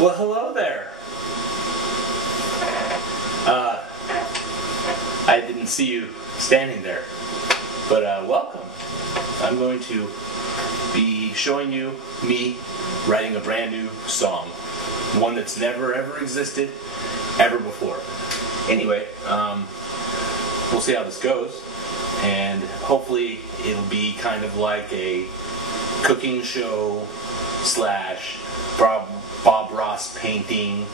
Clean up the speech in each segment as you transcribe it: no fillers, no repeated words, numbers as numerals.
Well, hello there. I didn't see you standing there, but welcome. I'm going to be showing you me writing a brand new song, one that's never ever existed ever before. Anyway, we'll see how this goes, and hopefully it'll be kind of like a cooking show slash Bob Ross painting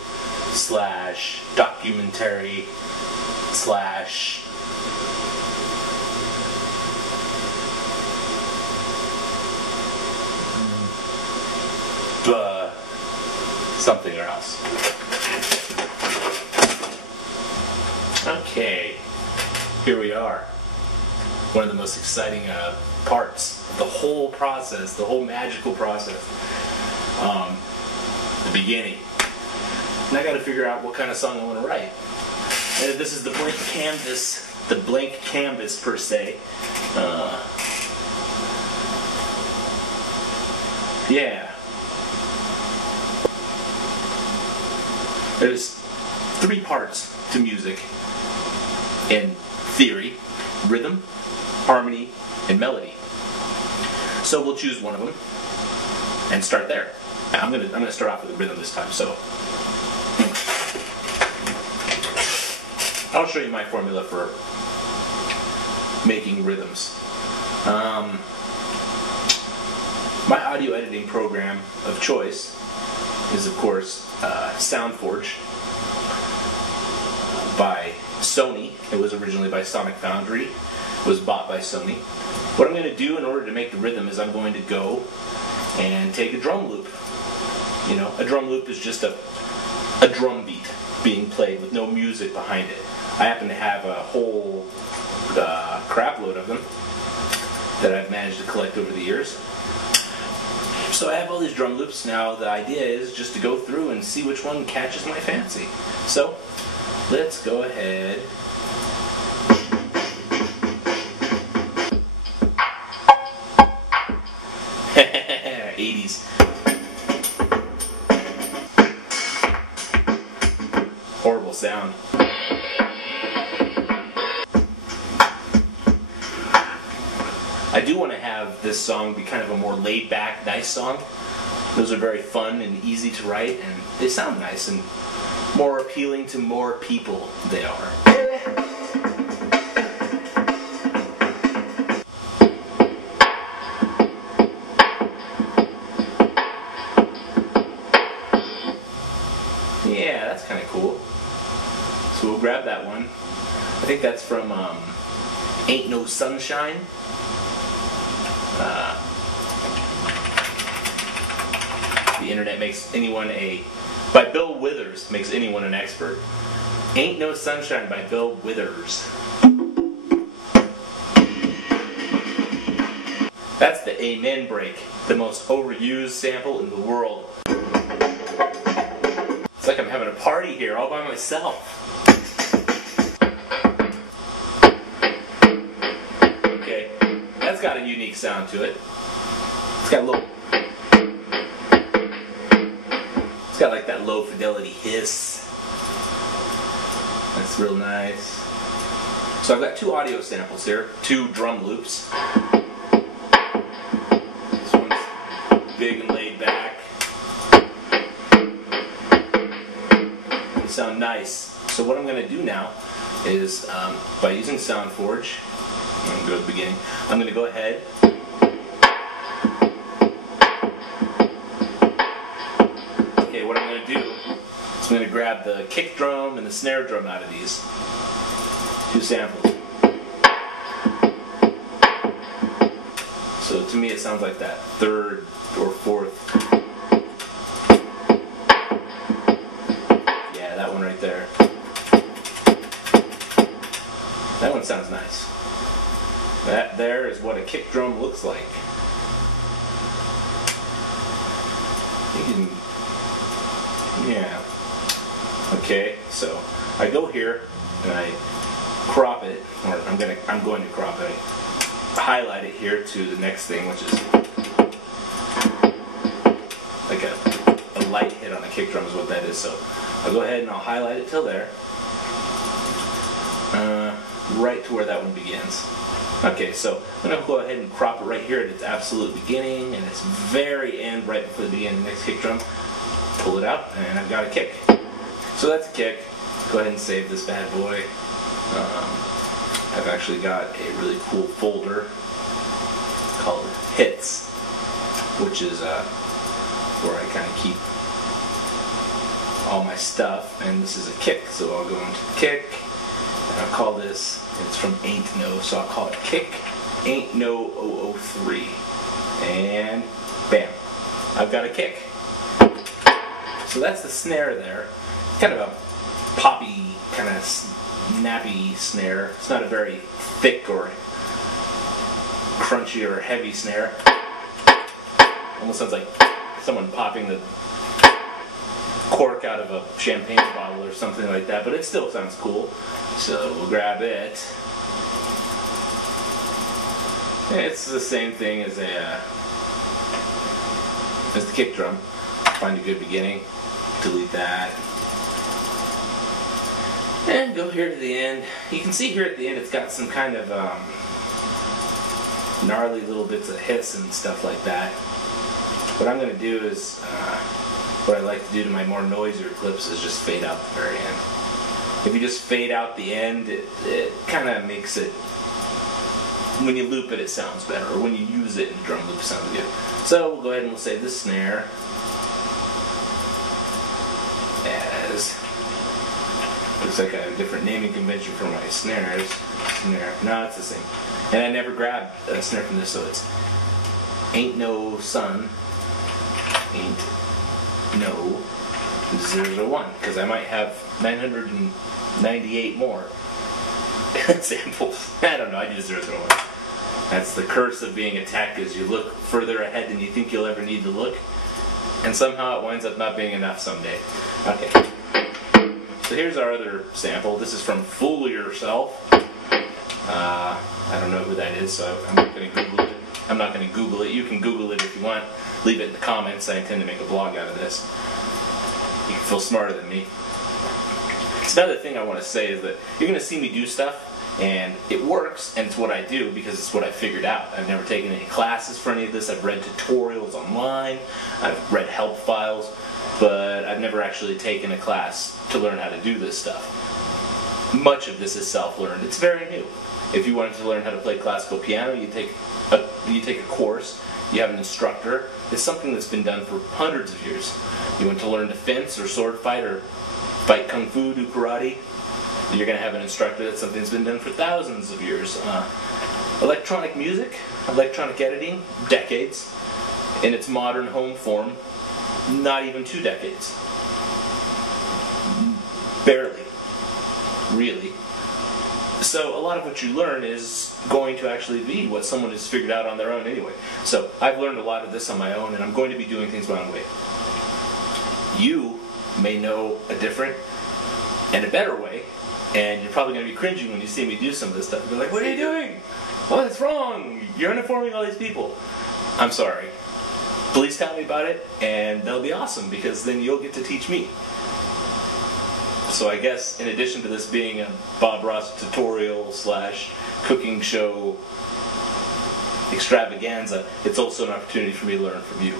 slash documentary slash something or else. Okay, here we are. One of the most exciting parts of the whole process, the whole magical process. The beginning. And I got to figure out what kind of song I want to write. And this is the blank canvas per se. Yeah. There's 3 parts to music in theory: rhythm, harmony, and melody. So we'll choose one of them and start there. I'm gonna start off with the rhythm this time. So I'll show you my formula for making rhythms. My audio editing program of choice is, of course, SoundForge by Sony. It was originally by Sonic Foundry. It was bought by Sony. What I'm going to do in order to make the rhythm is I'm going to go and take a drum loop. You know, a drum loop is just a drum beat being played with no music behind it. I happen to have a whole crap load of them that I've managed to collect over the years. So I have all these drum loops. Now the idea is just to go through and see which one catches my fancy. So let's go ahead. '80s. Horrible sound. I do want to have this song be kind of a more laid-back, nice song. Those are very fun and easy to write, and they sound nice and more appealing to more people. They are. Yeah, that's kind of cool. So we'll grab that one. I think that's from Ain't No Sunshine. The internet makes anyone by Bill Withers makes anyone an expert. Ain't No Sunshine by Bill Withers. That's the Amen break, the most overused sample in the world. It's like I'm having a party here all by myself. Okay, that's got a unique sound to it. It's got a little... It's got like that low fidelity hiss. That's real nice. So I've got 2 audio samples here, 2 drum loops. This one's big and laid back. They sound nice. So what I'm going to do now is, by using SoundForge, I'm going to go to the beginning, I'm going to go ahead what I'm going to do is I'm going to grab the kick drum and the snare drum out of these 2 samples. So to me it sounds like that 3rd or 4th. Yeah, that one right there. That one sounds nice. That there is what a kick drum looks like. You can... Yeah. Okay, so I go here and I crop it, or I'm going to crop it. I highlight it here to the next thing, which is like a light hit on the kick drum is what that is. So I'll go ahead and I'll highlight it till there, right to where that one begins. Okay, so I'm going to go ahead and crop it right here at its absolute beginning and its very end, right before the beginning of the next kick drum. Pull it out, and I've got a kick. So that's a kick. Go ahead and save this bad boy. I've actually got a really cool folder called Hits, which is where I kind of keep all my stuff, and this is a kick, so I'll go into kick, and I'll call this, it's from Ain't No, so I'll call it Kick Ain't No 003, and bam, I've got a kick. So that's the snare there, kind of a poppy, kind of snappy snare. It's not a very thick or crunchy or heavy snare. Almost sounds like someone popping the cork out of a champagne bottle or something like that, but it still sounds cool. So we'll grab it. It's the same thing as the kick drum. Find a good beginning, delete that, and go here to the end. You can see here at the end it's got some kind of gnarly little bits of hiss and stuff like that. What I'm going to do is, what I like to do to my more noisier clips is just fade out the very end. If you just fade out the end, it kind of makes it, when you loop it, it sounds better, or when you use it in the drum loop, it sounds good. So we'll go ahead and we'll save this snare as, looks like I have a different naming convention for my snares. Snare, no, it's the same. And I never grabbed a snare from this, so it's Ain't No Sun, Ain't No 001, because I might have 998 more samples. I don't know, I do 001. That's the curse of being attacked, is you look further ahead than you think you'll ever need to look, and somehow it winds up not being enough someday. Okay, so here's our other sample. This is from Fool Yourself. I don't know who that is, so I'm not going to Google it. I'm not going to Google it. You can Google it if you want. Leave it in the comments. I intend to make a blog out of this. You can feel smarter than me. It's another thing I want to say is that you're going to see me do stuff, and it works, and it's what I do because it's what I figured out. I've never taken any classes for any of this. I've read tutorials online. I've read help files, but I've never actually taken a class to learn how to do this stuff. Much of this is self-learned. It's very new. If you wanted to learn how to play classical piano, you take a course, you have an instructor. It's something that's been done for hundreds of years. You want to learn to fence or sword fight or fight kung fu, do karate, you're going to have an instructor. That's something that's been done for thousands of years. Electronic music, electronic editing, decades. In its modern home form, not even 2 decades. Barely. Really. So a lot of what you learn is going to actually be what someone has figured out on their own anyway. So I've learned a lot of this on my own, and I'm going to be doing things my own way. You may know a different and a better way, and you're probably going to be cringing when you see me do some of this stuff. You're like, what are you doing? What's wrong? You're uninforming all these people. I'm sorry. Please tell me about it, and they'll be awesome, because then you'll get to teach me. So I guess in addition to this being a Bob Ross tutorial / cooking show extravaganza, it's also an opportunity for me to learn from you.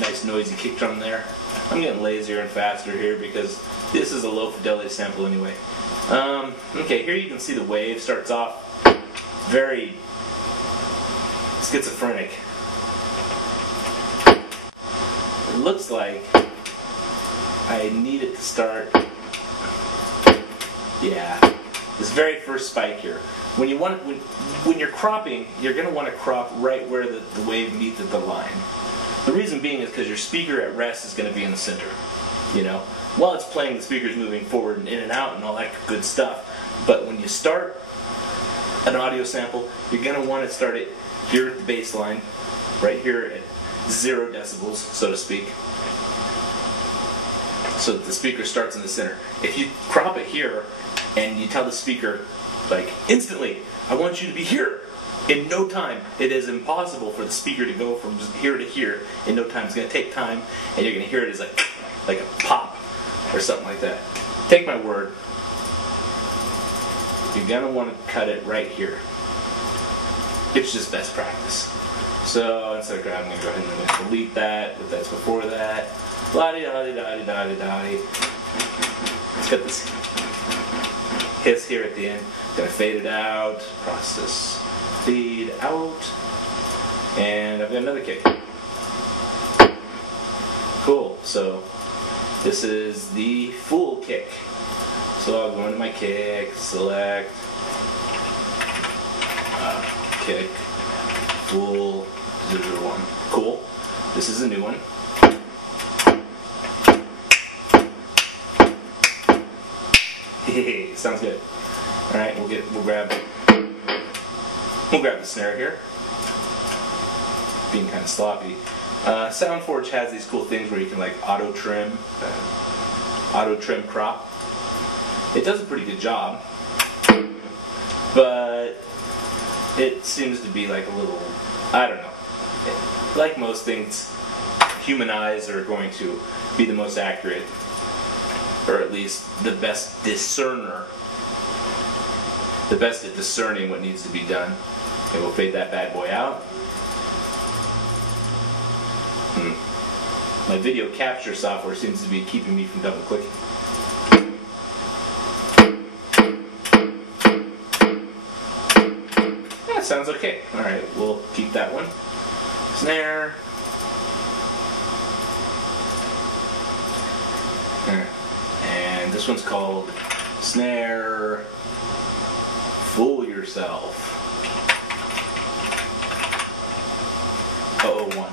Nice noisy kick drum there. I'm getting lazier and faster here because this is a low fidelity sample anyway. Okay, here you can see the wave starts off very schizophrenic. It looks like I need it to start, yeah, this very first spike here. When you're cropping, you're going to want to crop right where the wave meets the line. The reason being is because your speaker at rest is going to be in the center. You know, while it's playing, the speaker's moving forward and in and out and all that good stuff. But when you start an audio sample, you're going to want to start it here at the bass line, right here at 0 decibels, so to speak, so that the speaker starts in the center. If you crop it here and you tell the speaker, like, instantly, I want you to be here, In no time, it is impossible for the speaker to go from just here to here. In no time, it's going to take time, and you're going to hear it as like a pop or something like that. Take my word. You're going to want to cut it right here. It's just best practice. So instead of I'm going to go ahead and I'm going to delete that, but that's before that. La-di-da-di-da-di-da-di-da-di. Let's got this hiss here at the end. Going to fade it out, process, fade out, and I've got another kick. Cool, so this is the full kick. So I'll go into my kick, select, kick, full, 001. Cool. This is a new one. Sounds good. All right, we'll grab the snare here. Being kind of sloppy. SoundForge has these cool things where you can like auto trim crop. It does a pretty good job, but it seems to be like a little, I don't know. Like most things, human eyes are going to be the most accurate, or at least the best discerner. The best at discerning what needs to be done. Okay, we'll fade that bad boy out. My video capture software seems to be keeping me from double clicking. That sounds okay. Alright, we'll keep that one. Snare. And this one's called Snare Fool Yourself. 001.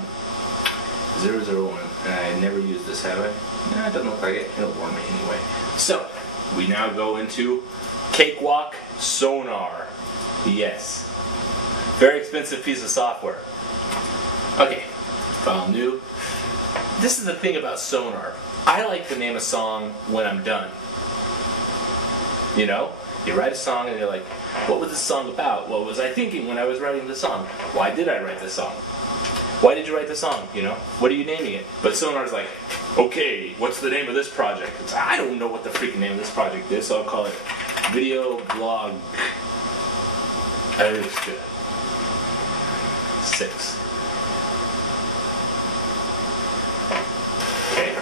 001. I never used this, have I? No, it doesn't look like it. It'll warn me anyway. So, we now go into Cakewalk Sonar. Yes. Very expensive piece of software. Okay. File new. This is the thing about Sonar. I like to name a song when I'm done. You know? You write a song and you're like, what was this song about? What was I thinking when I was writing the song? Why did I write this song? Why did you write the song? You know? What are you naming it? But Sonar's like, okay, what's the name of this project? It's, I don't know what the freaking name of this project is, so I'll call it Video Blog 6. Okay.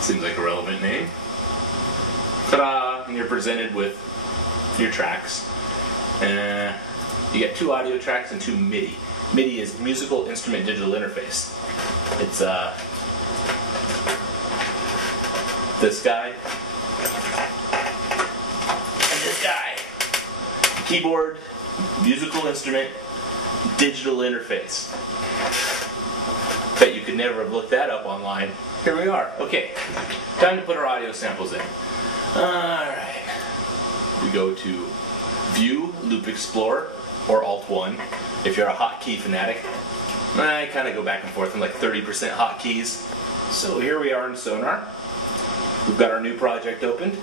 Seems like a relevant name. Ta-da! And you're presented with your tracks. You get 2 audio tracks and 2 MIDI. MIDI is Musical Instrument Digital Interface. It's this guy and this guy. Keyboard, musical instrument, digital interface. Bet you could never have looked that up online. Here we are. Okay, time to put our audio samples in. Alright. We go to View, Loop Explorer, or Alt-1 if you're a hotkey fanatic. I kind of go back and forth. I'm like 30% hotkeys. So here we are in Sonar. We've got our new project opened.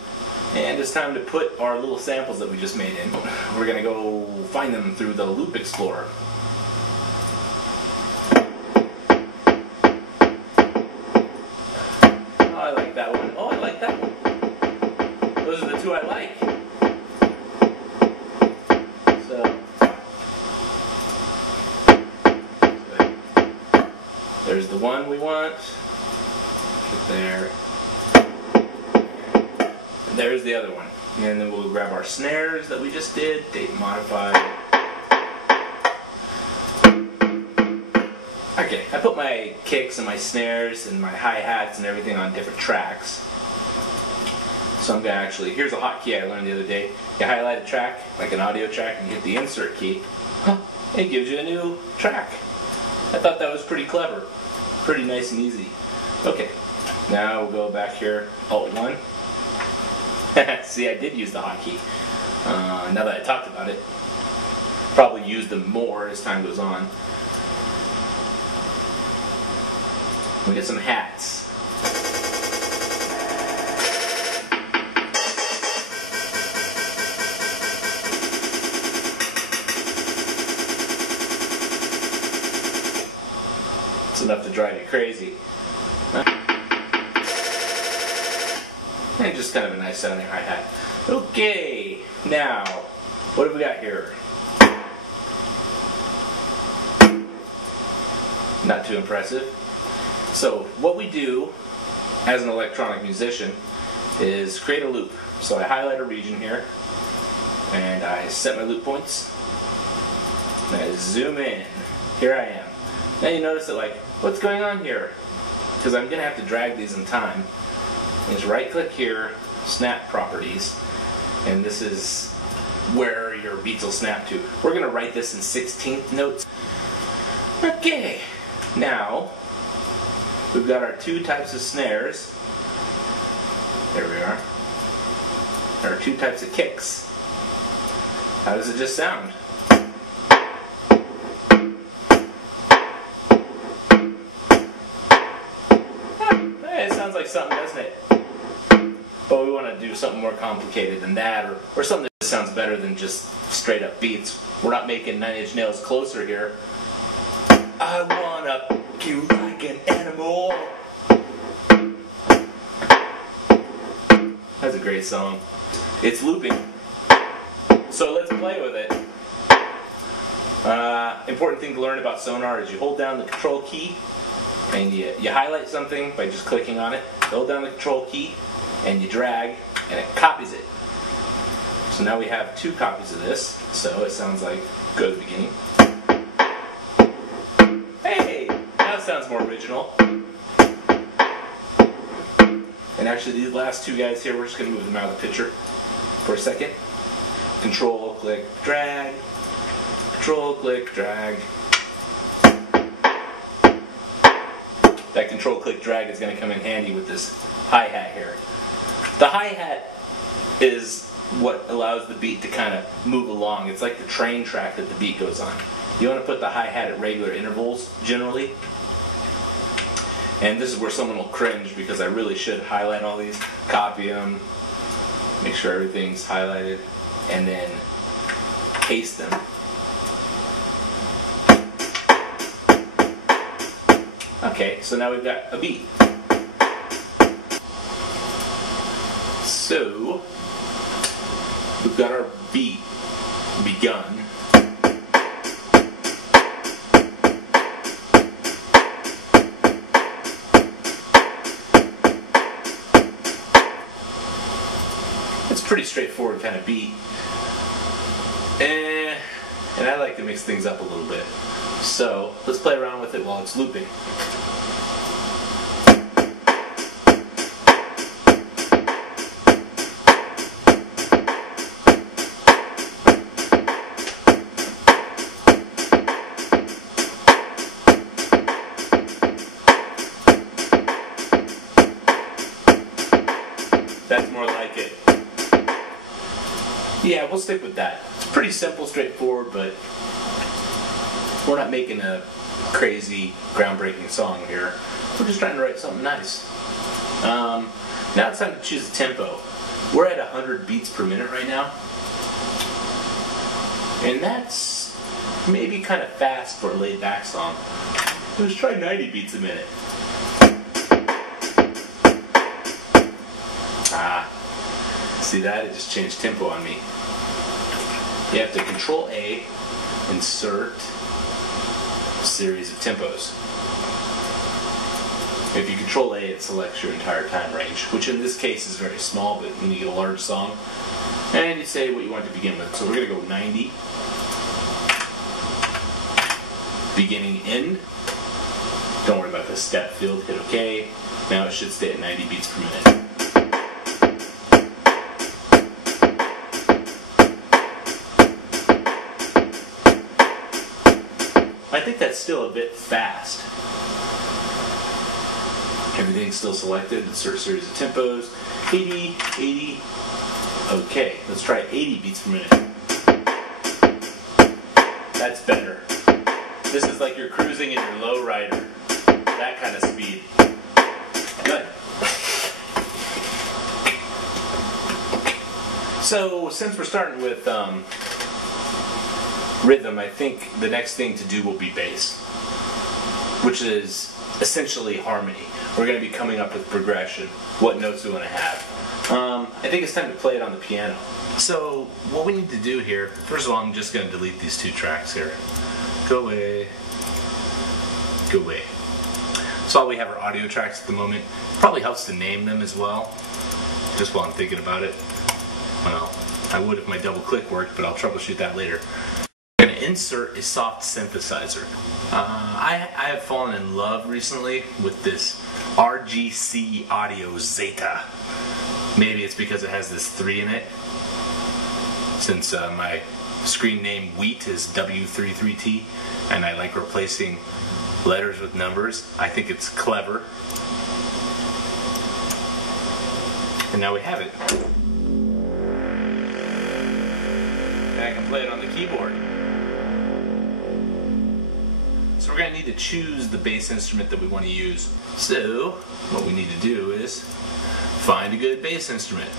And it's time to put our little samples that we just made in. We're going to go find them through the Loop Explorer. Oh, I like that one. Oh, I like that one. Those are the 2 I like. There's the one we want. Get there. And there's the other one. And then we'll grab our snares that we just did. Date modified. Okay, I put my kicks and my snares and my hi-hats and everything on different tracks. So I'm going to actually, here's a hotkey I learned the other day. You highlight a track, like an audio track, and hit the insert key. It gives you a new track. I thought that was pretty clever. Pretty nice and easy. Okay, now we'll go back here, Alt-1. See, I did use the hotkey. Now that I talked about it. Probably use them more as time goes on. We get some hats. It's enough to drive you crazy. And just kind of a nice sounding hi-hat. Okay, now, what have we got here? Not too impressive. So what we do as an electronic musician is create a loop. So I highlight a region here, and I set my loop points, and I zoom in. Here I am. Now you notice that, like, what's going on here? Because I'm going to have to drag these in time. Just right click here, snap properties, and this is where your beats will snap to. We're going to write this in 16th notes. Okay, now we've got our two types of snares. There we are. Our two types of kicks. How does it just sound? It sounds like something, doesn't it? But we want to do something more complicated than that, or something that sounds better than just straight up beats. We're not making Nine Inch Nails Closer here. I wanna fuck you like an animal. That's a great song. It's looping. So let's play with it. Important thing to learn about Sonar is you hold down the control key and you highlight something by just clicking on it. You hold down the control key and you drag and it copies it. So now we have two copies of this. So it sounds like, go to the beginning. Hey, now it sounds more original. And actually these last two guys here, we're just going to move them out of the picture for a second. Control, click, drag. Control, click, drag. That control, click, drag is going to come in handy with this hi-hat here. The hi-hat is what allows the beat to kind of move along. It's like the train track that the beat goes on. You want to put the hi-hat at regular intervals, generally. And this is where someone will cringe because I really should highlight all these, copy them, make sure everything's highlighted, and then paste them. Okay, so now we've got a beat. So, we've got our beat begun. It's a pretty straightforward kind of beat. And I like to mix things up a little bit. So, let's play around with it while it's looping. That's more like it. Yeah, we'll stick with that. It's pretty simple, straightforward, but we're not making a crazy, groundbreaking song here. We're just trying to write something nice. Now it's time to choose a tempo. We're at 100 beats per minute right now. And that's maybe kind of fast for a laid-back song. Let's try 90 beats a minute. See that? It just changed tempo on me. You have to Control A, insert series of tempos. If you Control A, it selects your entire time range, which in this case is very small, but when you get a large song, and you say what you want to begin with. So we're going to go 90, beginning, end. Don't worry about the step field, hit OK. Now it should stay at 90 beats per minute. I think that's still a bit fast. Everything's still selected. Insert series of tempos. 80, 80. Okay, let's try 80 beats per minute. That's better. This is like you're cruising in your lowrider. That kind of speed. Good. So, since we're starting with rhythm, I think the next thing to do will be bass. which is essentially harmony. We're going to be coming up with progression, what notes we want to have. I think it's time to play it on the piano. So what we need to do here, first of all, I'm just going to delete these 2 tracks here. Go away. Go away. So all we have are audio tracks at the moment. Probably helps to name them as well, just while I'm thinking about it. Well, I would if my double click worked, but I'll troubleshoot that later. I'm going to insert a soft synthesizer. I have fallen in love recently with this RGC Audio Zeta. Maybe it's because it has this 3 in it. Since my screen name Wheat is w33t, and I like replacing letters with numbers. I think it's clever. And now we have it. And I can play it on the keyboard. So we're going to need to choose the bass instrument that we want to use. So what we need to do is find a good bass instrument.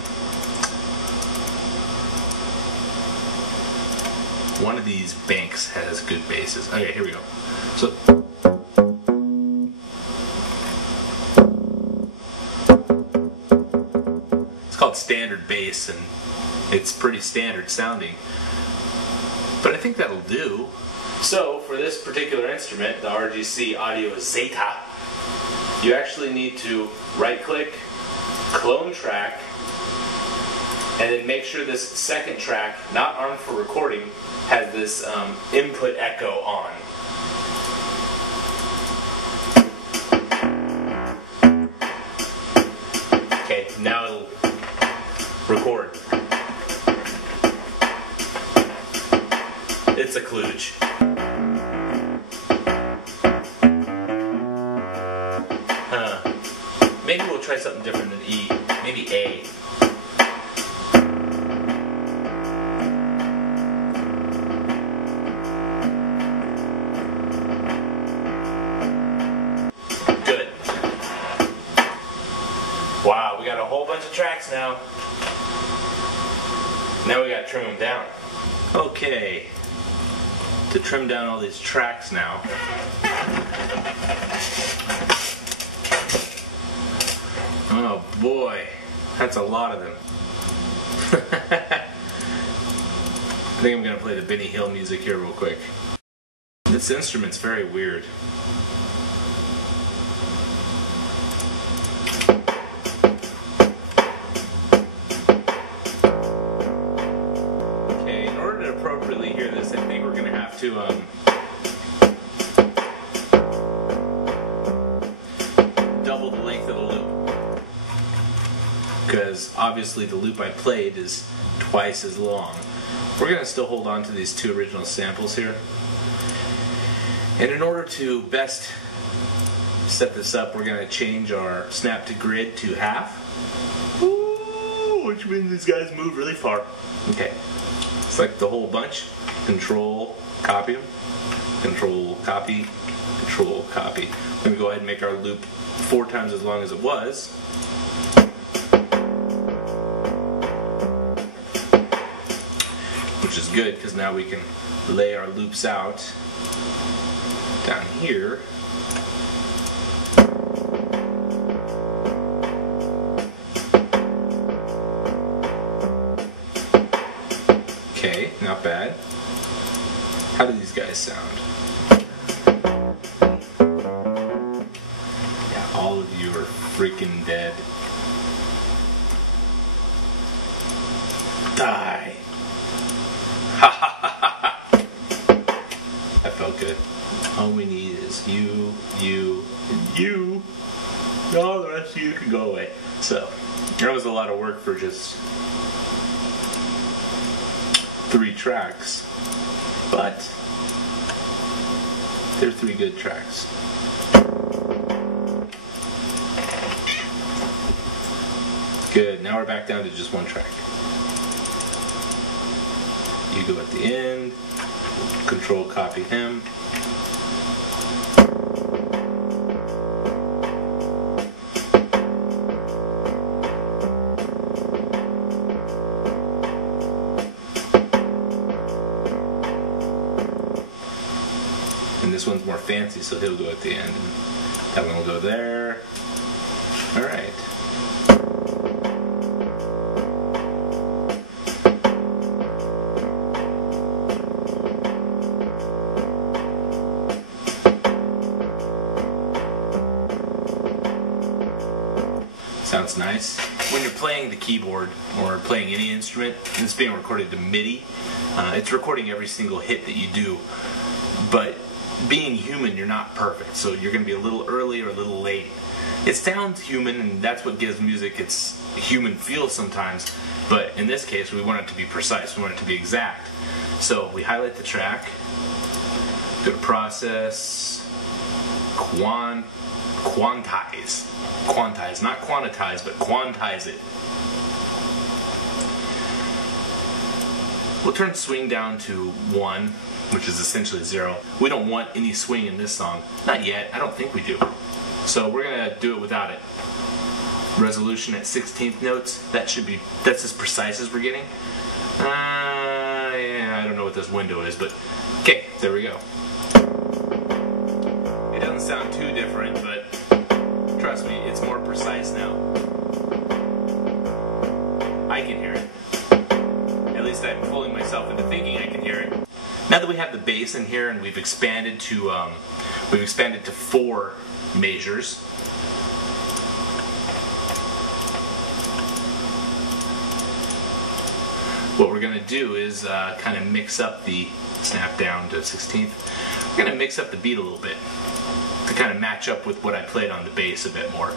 One of these banks has good basses. Okay, here we go. So it's called standard bass, and it's pretty standard sounding, but I think that'll do. So for this particular instrument, the RGC Audio Zeta, you actually need to right click, clone track, and then make sure this second track, not armed for recording, has this input echo on. Okay, now it'll record. It's a kludge. Maybe we'll try something different than E. Maybe A. Good. Wow, we got a whole bunch of tracks now. Now we gotta trim them down. Okay. To trim down all these tracks now. Oh boy, that's a lot of them. I think I'm going to play the Benny Hill music here real quick. This instrument's very weird. Okay, in order to appropriately hear this, I think we're going to have to double the length of the loop. Because obviously the loop I played is twice as long. We're going to still hold on to these 2 original samples here. And in order to best set this up, we're going to change our snap to grid to half. Ooh, which means these guys move really far. Okay. Select the whole bunch. Control, copy them. Control, copy. Control, copy. We're going to go ahead and make our loop 4 times as long as it was. Which is good, because now we can lay our loops out down here. Okay, not bad. How do these guys sound? Yeah, all of you are freaking dead. Die. That felt good. All we need is you, and you. All the rest of you can go away. So, that was a lot of work for just 3 tracks. But, they're 3 good tracks. Good, now we're back down to just 1 track. You go at the end, control copy him. And this one's more fancy, so he'll go at the end. And that one will go there. Alright. Sounds nice. When you're playing the keyboard or playing any instrument and it's being recorded to MIDI, it's recording every single hit that you do. But being human, you're not perfect, so you're going to be a little early or a little late. It sounds human, and that's what gives music its human feel sometimes, but in this case we want it to be precise, we want it to be exact. So we highlight the track, go to Process, Quantize. Quantize, not quantize, but quantize it. We'll turn swing down to 1, which is essentially 0. We don't want any swing in this song. Not yet, I don't think we do. So we're going to do it without it. Resolution at 16th notes, that's as precise as we're getting. Yeah, I don't know what this window is, but okay, there we go. It doesn't sound too different, but trust me, it's more precise now. I can hear it. At least I'm fooling myself into thinking I can hear it. Now that we have the bass in here and we've expanded to 4 measures, what we're going to do is kind of mix up the snap down to 16th. We're going to mix up the beat a little bit to kind of match up with what I played on the bass a bit more.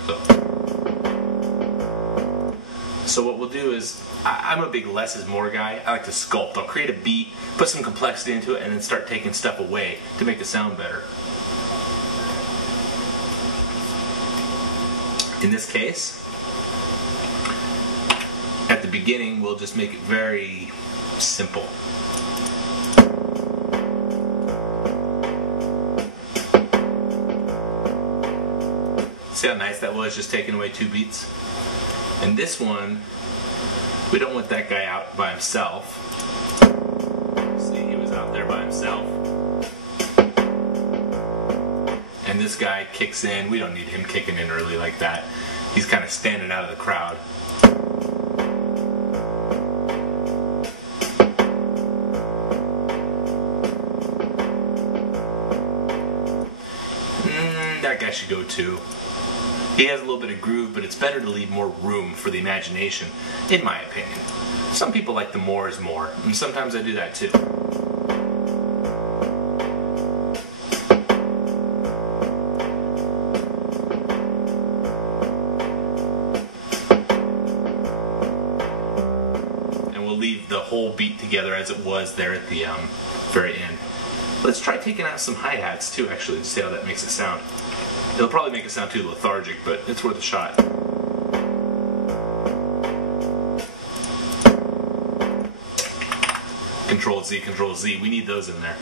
So what we'll do is, I'm a big less is more guy. I like to sculpt. I'll create a beat, put some complexity into it, and then start taking stuff away to make the sound better. In this case, at the beginning, we'll just make it very simple. See how nice that was, just taking away 2 beats? And this one, we don't want that guy out by himself. See, he was out there by himself. And this guy kicks in. We don't need him kicking in early like that. He's kind of standing out of the crowd. That guy should go too. He has a little bit of groove, but it's better to leave more room for the imagination, in my opinion. Some people like the more is more, and sometimes I do that too. And we'll leave the whole beat together as it was there at the very end. Let's try taking out some hi-hats too, actually, to see how that makes it sound. It'll probably make it sound too lethargic, but it's worth a shot. Control Z, Control Z. We need those in there.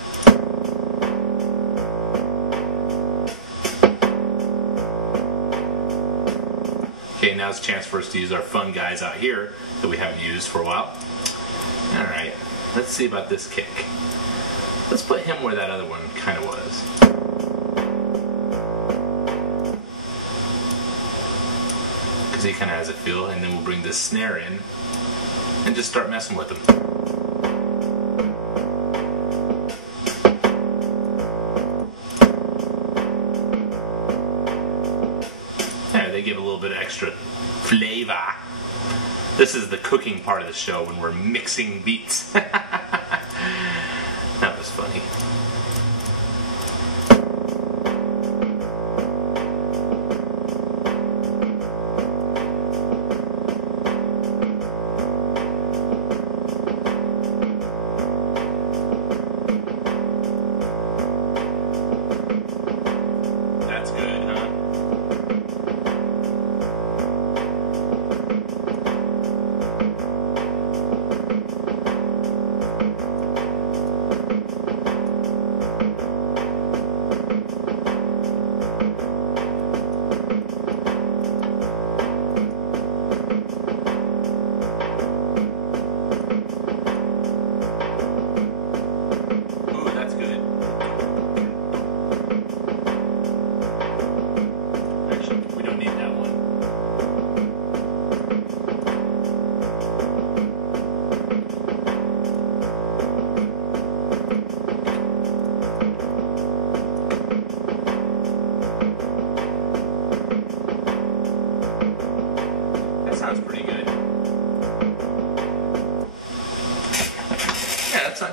Okay, now's a chance for us to use our fun guys out here that we haven't used for a while. Alright, let's see about this kick. Let's put him where that other one kind of was. Because he kind of has a feel, and then we'll bring this snare in and just start messing with him. There, they give a little bit of extra flavor. This is the cooking part of the show when we're mixing beats. That was funny. That's good, huh?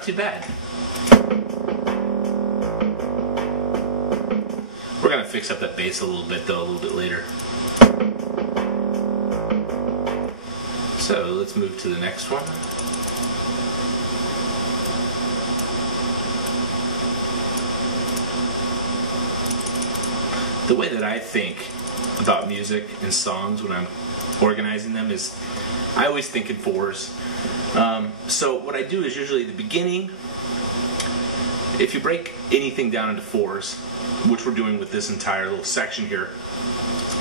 not too bad. We're going to fix up that bass a little bit though, a little bit later. So let's move to the next one. The way that I think about music and songs when I'm organizing them is I always think in fours. So what I do is usually at the beginning, if you break anything down into fours, which we're doing with this entire little section here,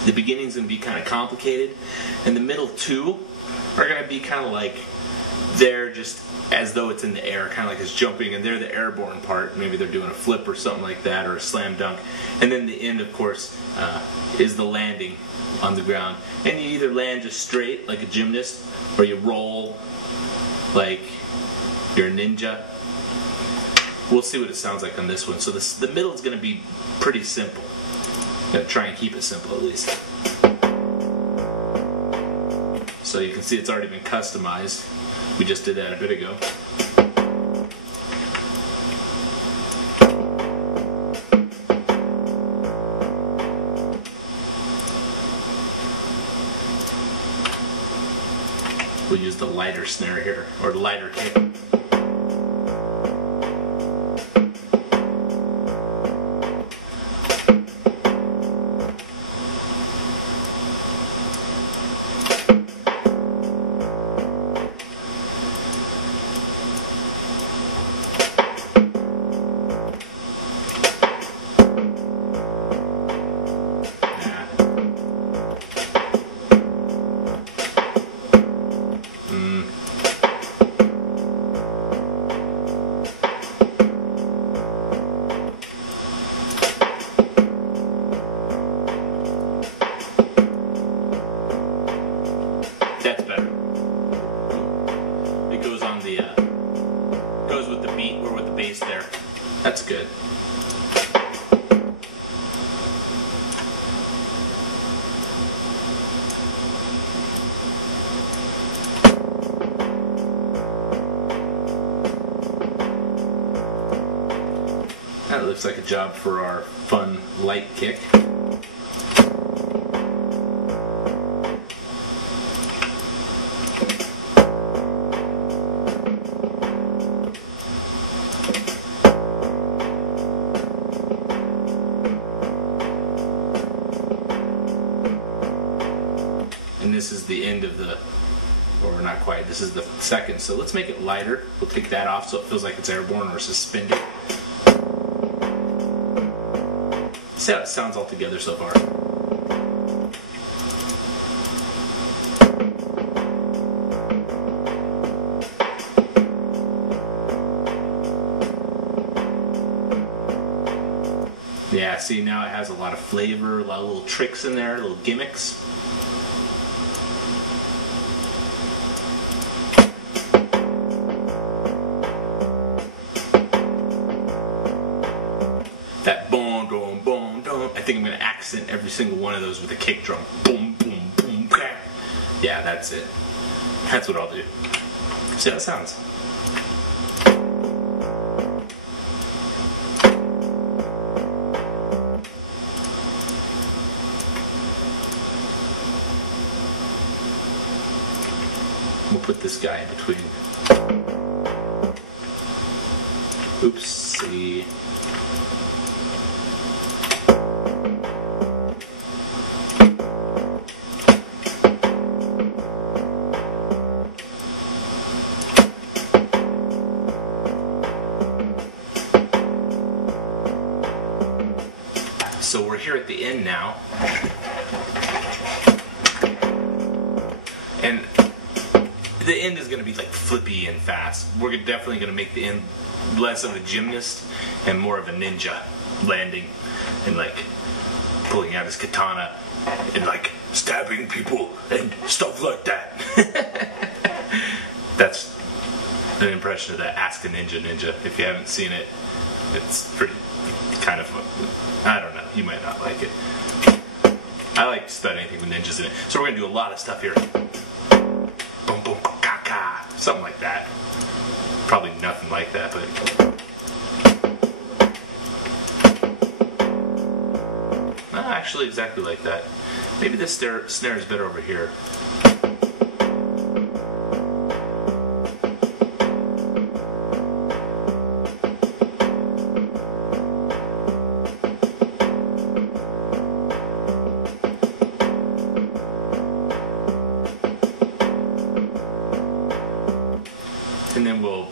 the beginning's going to be kind of complicated, and the middle two are going to be kind of like they're just as though it's in the air, kind of like it's jumping, and they're the airborne part. Maybe they're doing a flip or something like that, or a slam dunk. And then the end, of course, is the landing on the ground. And you either land just straight, like a gymnast, or you roll like you're a ninja. We'll see what it sounds like on this one. So the middle is going to be pretty simple. I'm going to try and keep it simple at least. So you can see it's already been customized. We just did that a bit ago. We'll use the lighter snare here, or the lighter kick. That's better. It goes on the goes with the beat or with the bass there. That's good. That looks like a job for our fun light kick. And this is the end of the, or not quite, this is the second. So let's make it lighter. We'll take that off so it feels like it's airborne or suspended. See how it sounds all together so far. Yeah, see, now it has a lot of flavor, a lot of little tricks in there, little gimmicks. That boom, boom, boom, boom. I think I'm going to accent every single one of those with a kick drum. Boom, boom, boom, bam. Yeah, that's it. That's what I'll do. See how it sounds. We'll put this guy in between. Oopsie. So we're here at the end now, and the end is going to be like flippy and fast. We're definitely going to make the end less of a gymnast and more of a ninja, landing and like pulling out his katana and like stabbing people and stuff like that. That's an impression of that Ask a Ninja Ninja. If you haven't seen it, it's pretty kind of fun. I don't know, you might not like it. I like just about anything with ninjas in it. So we're going to do a lot of stuff here. Boom, boom, ka, ka, something like that. probably nothing like that, but not actually exactly like that. Maybe the snare is better over here. And then we'll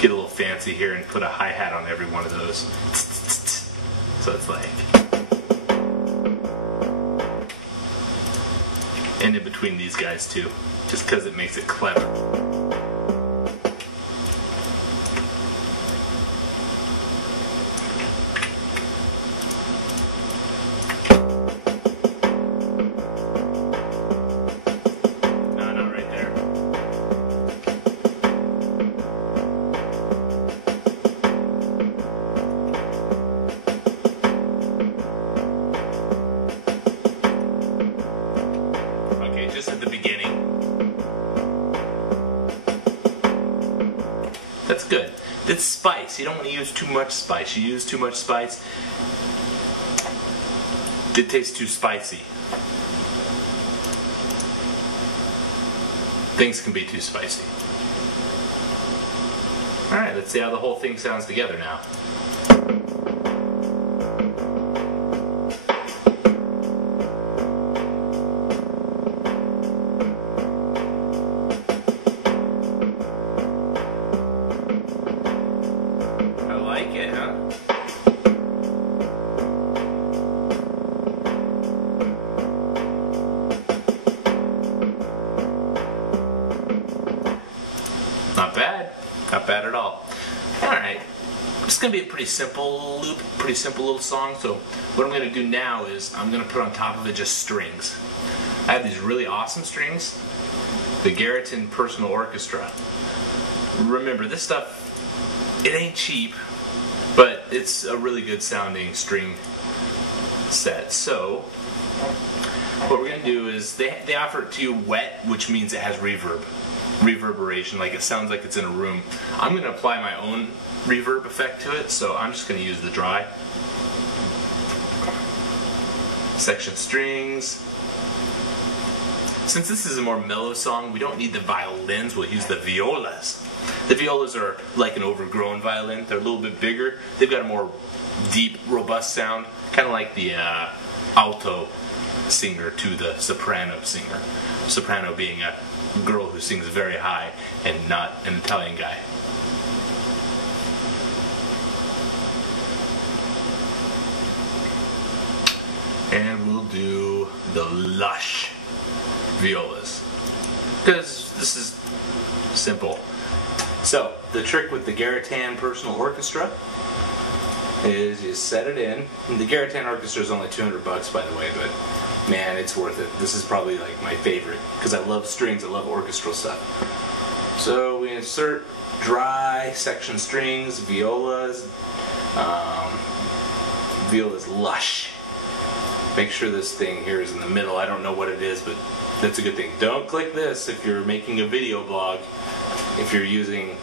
get a little fancy here and put a hi-hat on every one of those. So it's like... And in between these guys too, just because it makes it clever. At the beginning. That's good. That's spice. You don't want to use too much spice. You use too much spice, it tastes too spicy. Things can be too spicy. Alright, let's see how the whole thing sounds together now. Not bad. Not bad at all. Alright. It's going to be a pretty simple loop, pretty simple little song. So what I'm going to do now is I'm going to put on top of it just strings. I have these really awesome strings. The Garritan Personal Orchestra. Remember, this stuff, it ain't cheap, but it's a really good sounding string set. So what we're going to do is they offer it to you wet, which means it has reverberation, like it sounds like it's in a room. I'm going to apply my own reverb effect to it, so I'm just going to use the dry. Section strings. Since this is a more mellow song, we don't need the violins, we'll use the violas. The violas are like an overgrown violin. They're a little bit bigger. They've got a more deep, robust sound, kind of like the alto singer to the soprano singer. Soprano being a girl who sings very high and not an Italian guy. And we'll do the lush violas, because this is simple. So the trick with the Garritan Personal Orchestra is you set it in. And the Garritan Orchestra is only $200 by the way, but man, it's worth it. This is probably like my favorite because I love strings, I love orchestral stuff. So we insert dry section strings, violas, violas lush. Make sure this thing here is in the middle. I don't know what it is, but that's a good thing. Don't click this if you're making a video blog. If you're using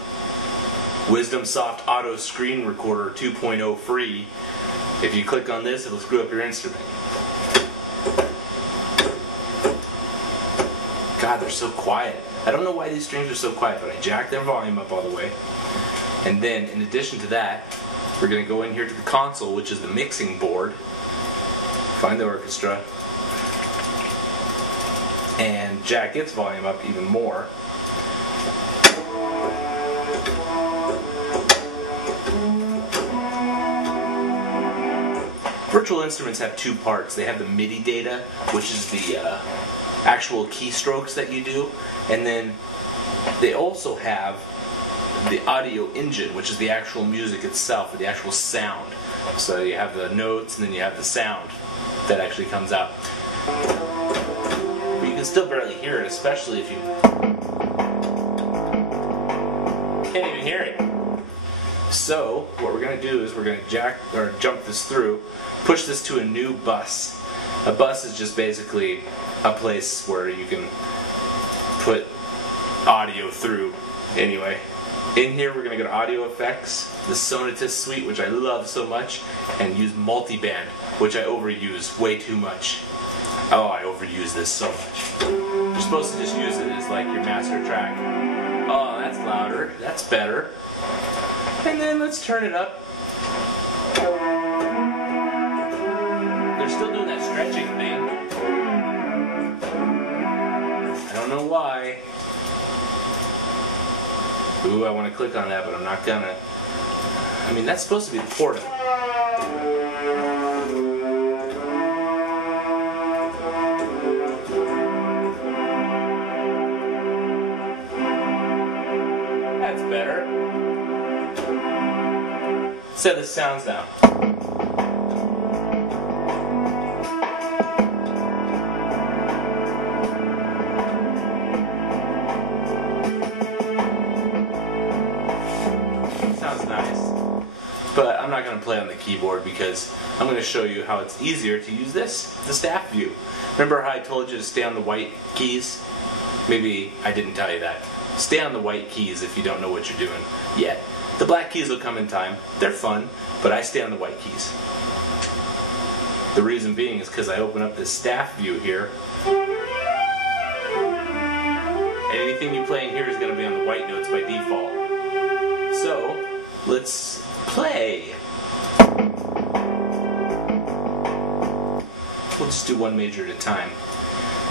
Wisdom Soft Auto Screen Recorder 2.0 free, if you click on this, it'll screw up your instrument. God, they're so quiet. I don't know why these strings are so quiet, but I jacked their volume up all the way. And then, in addition to that, we're going to go in here to the console, which is the mixing board. Find the orchestra. And jack its volume up even more. Virtual instruments have two parts. They have the MIDI data, which is the actual keystrokes that you do, and then they also have the audio engine, which is the actual music itself, or the actual sound. So you have the notes, and then you have the sound that actually comes out. But you can still barely hear it, especially if you can't even hear it. So what we're going to do is we're going to jump this through, push this to a new bus. A bus is just basically a place where you can put audio through. Anyway, In here we're going to go to Audio Effects, the Sonatus suite, which I love so much, and use Multiband, which I overuse way too much. Oh, I overuse this so much. You're supposed to just use it as like your master track. Oh, that's louder. That's better. And then let's turn it up. They're still doing that stretching thing. I don't know why. Ooh, I want to click on that, but I'm not gonna. I mean, that's supposed to be the portal. That's better. Let's see how this sounds now. Sounds nice. But I'm not going to play on the keyboard because I'm going to show you how it's easier to use this, the staff view. Remember how I told you to stay on the white keys? Maybe I didn't tell you that. Stay on the white keys if you don't know what you're doing yet. The black keys will come in time. They're fun, but I stay on the white keys. The reason being is because I open up this staff view here. And anything you play in here is going to be on the white notes by default. So, let's play. We'll just do one major at a time.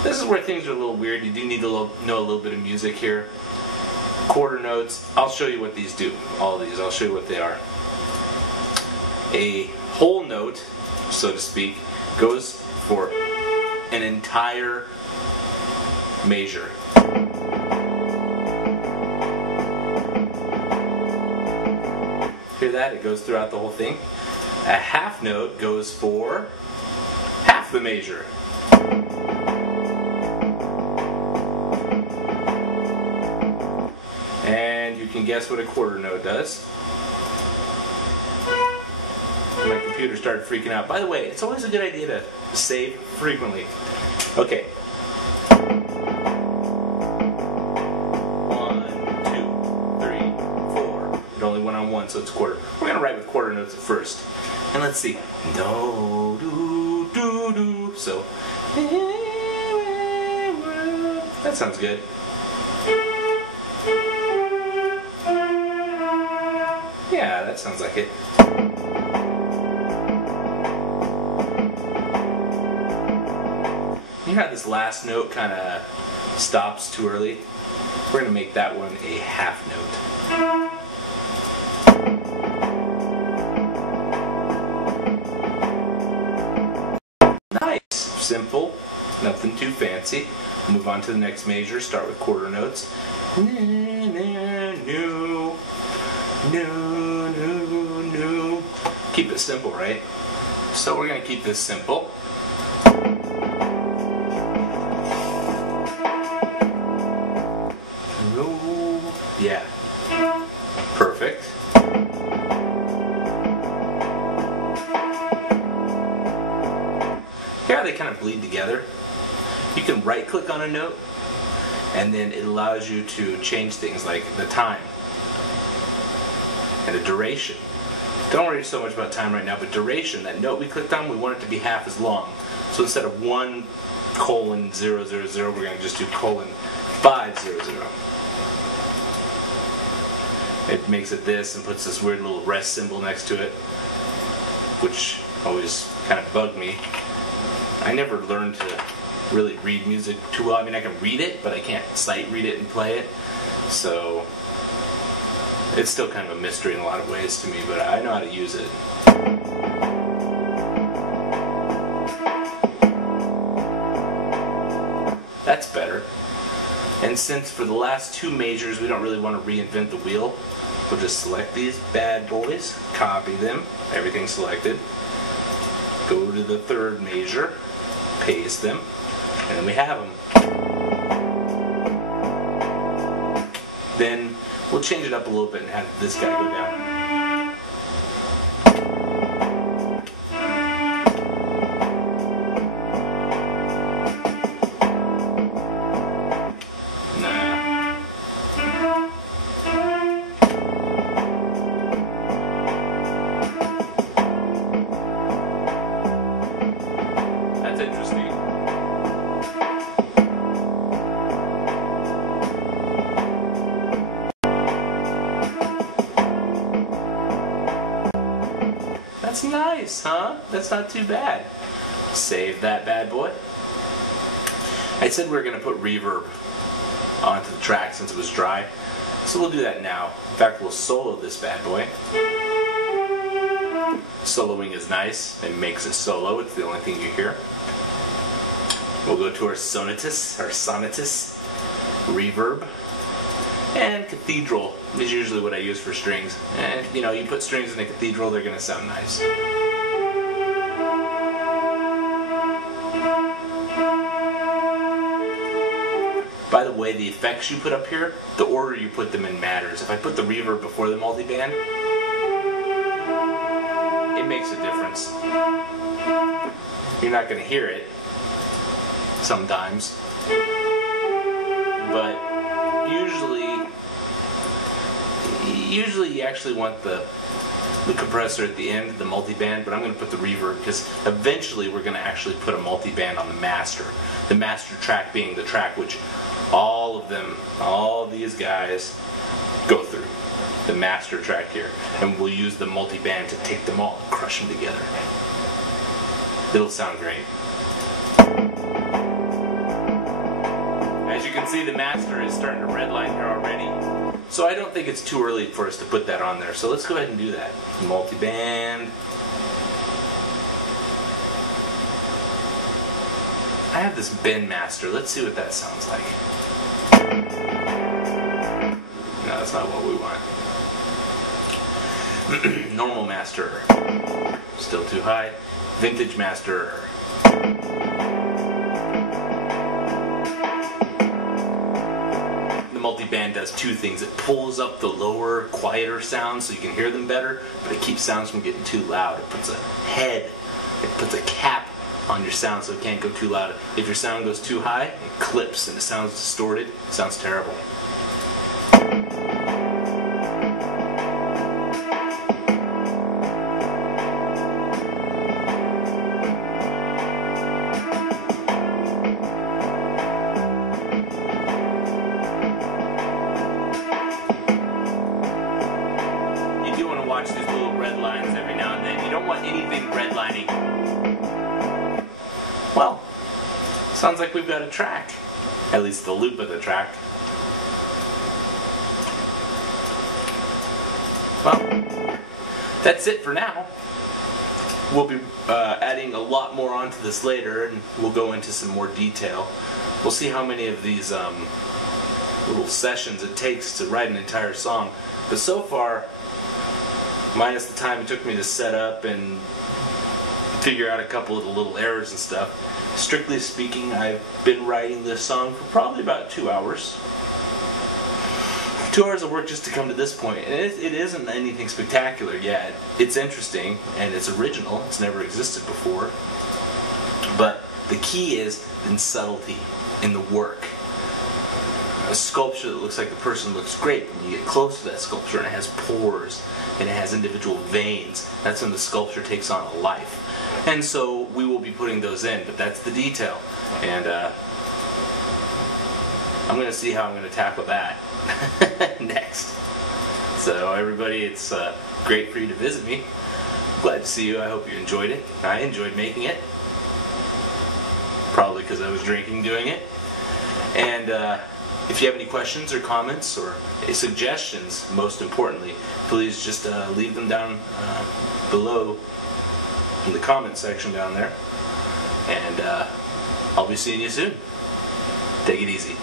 This is where things are a little weird. You do need to know a little bit of music here. Quarter notes. I'll show you what these do. All of these. I'll show you what they are. A whole note, so to speak, goes for an entire measure. Hear that? It goes throughout the whole thing. A half note goes for half the measure. And you can guess what a quarter note does. My computer started freaking out. By the way, it's always a good idea to save frequently. Okay. 1, 2, 3, 4. It only went on one, so it's quarter. We're going to write with quarter notes at first. And let's see. Do, do, do, do. So, that sounds good. Yeah, that sounds like it. You know how this last note kind of stops too early? We're going to make that one a half note. Nice. Simple. Nothing too fancy. Move on to the next measure. Start with quarter notes. No. Keep it simple, right? So we're going to keep this simple. No. Yeah. Perfect. Here how they kind of bleed together. You can right click on a note and then it allows you to change things like the time and the duration. Don't worry so much about time right now, but duration, that note we clicked on, we want it to be half as long. So instead of 1:000, we're going to just do :500. It makes it this and puts this weird little rest symbol next to it, which always kind of bugged me. I never learned to really read music too well. I mean, I can read it, but I can't sight read it and play it. So it's still kind of a mystery in a lot of ways to me, but I know how to use it. That's better. And since for the last two measures we don't really want to reinvent the wheel, we'll just select these bad boys, copy them, everything selected, go to the third measure, paste them, and then we have them. Then we'll change it up a little bit and have this guy go down. nice, huh? That's not too bad. Save that bad boy. I said we were going to put reverb onto the track since it was dry, so we'll do that now. In fact, we'll solo this bad boy. Soloing is nice. It makes it solo. It's the only thing you hear. We'll go to our sonatus, reverb, and cathedral is usually what I use for strings. And you know, you put strings in a cathedral, they're going to sound nice. By the way, the effects you put up here, the order you put them in matters. If I put the reverb before the multiband, it makes a difference. You're not going to hear it sometimes, but usually you actually want the compressor at the end, the multiband, but I'm going to put the reverb because eventually we're going to actually put a multiband on the master. The master track being the track which all of these guys go through. The master track here. And we'll use the multiband to take them all and crush them together. It'll sound great. As you can see, the master is starting to redline here already. So I don't think it's too early for us to put that on there. So let's go ahead and do that. Multiband. I have this bend master. Let's see what that sounds like. No, that's not what we want. Normal master. Still too high. Vintage master. The multiband does two things. It pulls up the lower, quieter sounds so you can hear them better, but it keeps sounds from getting too loud. It puts a cap on your sound so it can't go too loud. If your sound goes too high, it clips and it sounds distorted. It sounds terrible. You do want to watch these little red lines every now and then. You don't want anything redlining. Well, sounds like we've got a track. At least the loop of the track. Well, that's it for now. We'll be adding a lot more onto this later, and we'll go into some more detail. We'll see how many of these little sessions it takes to write an entire song. But so far, minus the time it took me to set up and figure out a couple of the little errors and stuff, strictly speaking, I've been writing this song for probably about 2 hours. 2 hours of work just to come to this point, and it isn't anything spectacular yet. It's interesting, and it's original. It's never existed before. But the key is in subtlety, in the work. A sculpture that looks like the person looks great, when you get close to that sculpture and it has pores, and it has individual veins, that's when the sculpture takes on a life. And so we will be putting those in, but that's the detail. And I'm going to see how I'm going to tackle that next. So everybody, it's great for you to visit me. Glad to see you. I hope you enjoyed it. I enjoyed making it. Probably because I was drinking doing it. And if you have any questions or comments or suggestions, most importantly, please just leave them down below in the comment section down there. And I'll be seeing you soon. Take it easy.